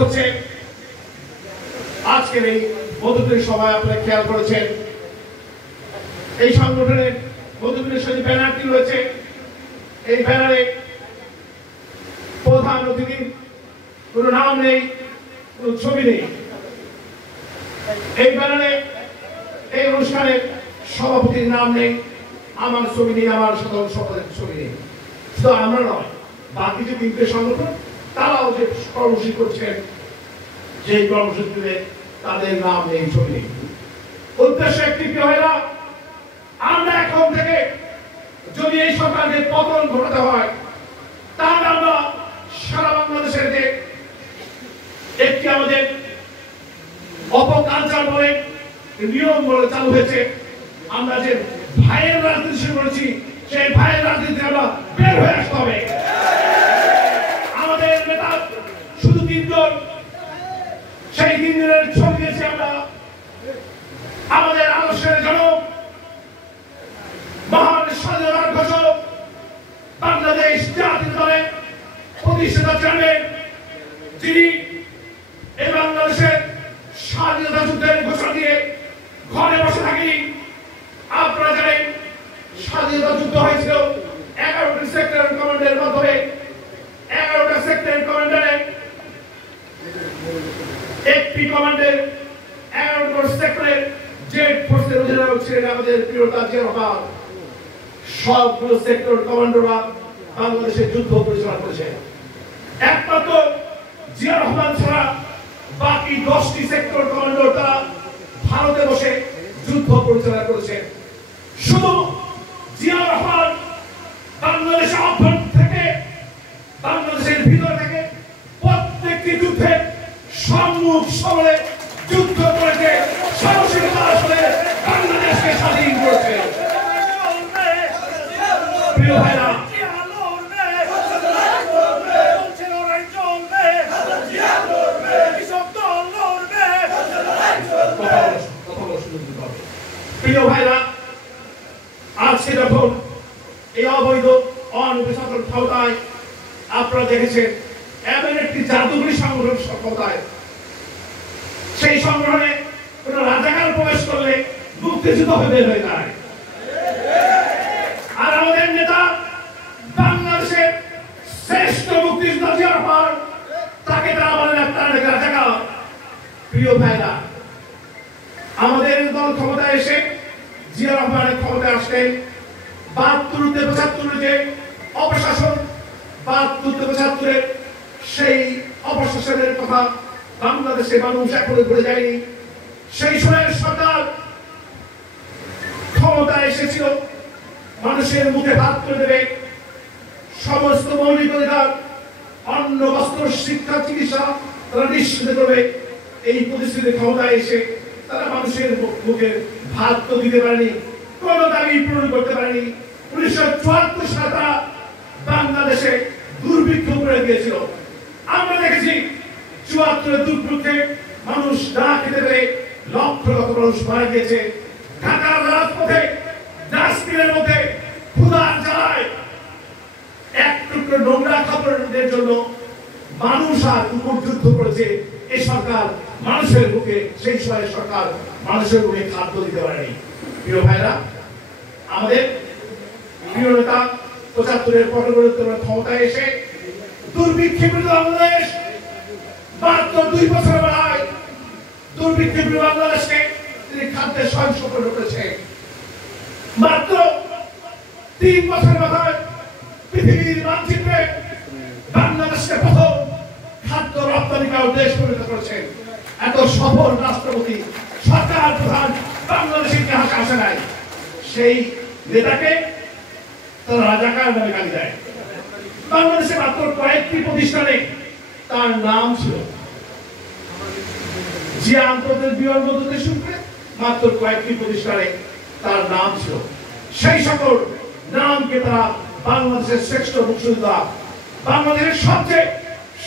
হচ্ছে আজকের এই মধুপুরের সভায় আপনারা খেয়াল করেছেন এই সংগঠনের মধুপুরের সাথে ব্যানারটি রয়েছে। এই ব্যানারে প্রধান অতিথির কোন নাম নেই, কোন ছবি নেই। এই ব্যানারে এই অনুষ্ঠানের সভাপতির নাম নেই, আমার ছবি নেই, আমার সাধারণ সম্পাদকের ছবি নেই। শুধু আমরা নয়, বাকি যে তিনটে সংগঠন তারাও যে কর্মসূচি করছেন যে কর্মসূচিতে তাদের নাম নেই, ছবি নেই। উদ্দেশ্য একটি কি হয় না, আমরা এখন থেকে যদি এই সরকারের পতন ঘটাতে হয় তাহলে আমরা সারা বাংলাদেশের যে একটি আমাদের অপকালচার বলে নিয়ম বলে চালু হয়েছে, আমরা যে ভাইয়ের রাজনীতি শুরু করেছি সেই ভাইয়ের রাজনীতি আমরা বের হয়ে আসতে হবে। আমাদের নেতা শুধু তিনজন, সেই তিনজনের ছবি দিয়েছি আমরা। আমাদের আদর্শের জনক, মহান স্বাধীনতার ঘোষক, বাংলাদেশ জাতীয় দলের প্রতিষ্ঠাতা চেয়ারম্যান, যিনি এই বাংলাদেশের স্বাধীনতা যুদ্ধের ঘোষণা দিয়ে ঘরে বসে থাকি। আপনারা জানেন স্বাধীনতা যুদ্ধ হয়েছিল 11টি সেক্টর কমান্ডের মাধ্যমে। 11টা সেক্টর কমান্ডারে একটি কমান্ডের 11 সেক্টরের জেড ফোর্সের অধিনায়ক ছিলেন আমাদের প্রিয়তা জিয়া রহমান। সবগুলো সেক্টর কমান্ডাররা বাংলাদেশের যুদ্ধ পরিচালনা করেছেন। একমাত্র জিয়া রহমান ছাড়া বাকি 10টি সেক্টর কমান্ডার তারা ভারতে বসে যুদ্ধ পরিচালনা করেছেন। শুধু জিয়া রহমান বাংলাদেশের অভ্যন্তর থেকে, বাংলাদেশের ভিতর থেকে প্রত্যেকটি যুদ্ধে সম্মুখ সমরে যুদ্ধ করেছে, সাহসিকতা আসলে বাংলাদেশকে স্বাধীন করেছে। প্রিয় ভাইরা, প্রিয় ভাইরা, আজকে যখন এই অবৈধ অনির্বাচিত ক্ষমতায় আপনারা দেখেছেন এমন একটি জাদুঘরী সংগঠন ক্ষমতায়, সেই সংগঠনে কোন রাজাকার প্রবেশ করলে মুক্তিযুদ্ধ হয়ে বের হয়ে যায়। আর আমাদের নেতা বাংলাদেশের শ্রেষ্ঠ মুক্তিযোদ্ধা জিয়া রহমান, তাকে তারা বলেন একটা রাজাকার। প্রিয় ভাইরা, আমাদের দল ক্ষমতায় এসে জিয়া রহমানের ক্ষমতায় আসলেন 72-75 যে অপশাসন, 72-75 সেই অপশাসনের কথা বাংলাদেশে মানুষ এখনো ভুলে যায়নি। সেই সময়ের সরকার ক্ষমতায় এসেছিল মানুষের মুখে ভাত করে দেবে, সমস্ত মৌলিক অধিকার, অন্ন, বস্ত্র, শিক্ষা, চিকিৎসা তারা নিশ্চিত করবে। এই পরিস্থিতিতে ক্ষমতায় এসে তারা মানুষের মুখে ভাত তো দিতে পারেনি, কোন দাবি পূরণ করতে পারেনি। 1974 সালে তারা বাংলাদেশে দুর্ভিক্ষ করে দিয়েছিল। আমরা দেখেছি 74 দুর্ভিক্ষে মানুষ না খেতে পেরে লক্ষ লক্ষ মানুষ মারা গিয়েছে। ঢাকার রাজপথে ডাস্টবিনের মধ্যে ক্ষুধার জ্বালায় এক টুকরো নোংরা খাবারের জন্য মানুষ আর কুকুর যুদ্ধ করেছে। এই সরকার মানুষের মুখে, সেই সময়ের সরকার মানুষের মুখে খাদ্য দিতে পারেনি। প্রিয় ভাইরা, আমাদের প্রিয় নেতা 75-এর পরবর্তী ক্ষমতায় এসে দুর্ভিক্ষে বাংলাদেশ মাত্র 2 বছর বেলায় দুর্ভিক্ষে বাংলাদেশকে তিনি খাদ্যের স্বয়ংসম্পূর্ণ করেছে। মাত্র 3 বছর মাথায় পৃথিবীর মানচিত্রে বাংলাদেশকে প্রথম খাদ্য রপ্তানিকারক দেশ পরিণত করেছেন। এত সফল রাষ্ট্রপতি, সরকার প্রধান বাংলাদেশের ইতিহাসে আসে নাই। সেই নেতাকে তারা রাজাকার নামে গালি দেয়। বাংলাদেশে মাত্র কয়েকটি প্রতিষ্ঠানে তার নাম ছিল। জিয়া আন্তর্জাতিক বিমানবন্দর থেকে শুরু করে মাত্র কয়েকটি প্রতিষ্ঠানে তার নাম ছিল। সেই সকল নামকে তারা বাংলাদেশের শ্রেষ্ঠ মুক্তিযোদ্ধা, বাংলাদেশের সবচেয়ে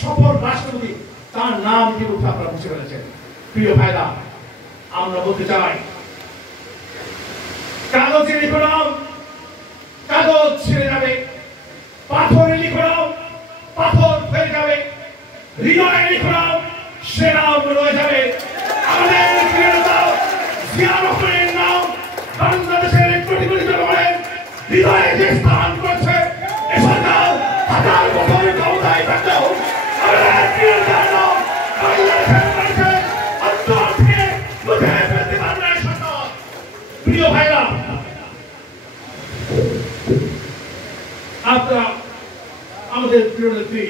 সফল রাষ্ট্রপতি, তার নাম ইতিমধ্যে আপনারা বুঝে ফেলেছেন। প্রিয় ভাইরা, আমরা বলতে চাই, কাগজে লিখো নাম, কাগজ ছেড়ে যাবে, পাথরে লিখো নাম, পাথর হয়ে যাবে, হৃদয়ে লিখো নাম, সে নাম রয়ে যাবে আমাদের প্রিয় নেতা জিয়া রহমানের নাম বাংলাদেশের কোটি কোটি জনগণের হৃদয়ে যে স্থান করেছে এ সরকার হাজার বছর ক্ষমতায় থাকলেও আমাদের প্রিয় নেতার নাম বাংলাদেশের মানুষের অন্তর থেকে মুছে ফেলতে পারবে না এই সরকার। প্রিয় ভাইরা, আপনারা আমাদের প্রিয় নেত্রী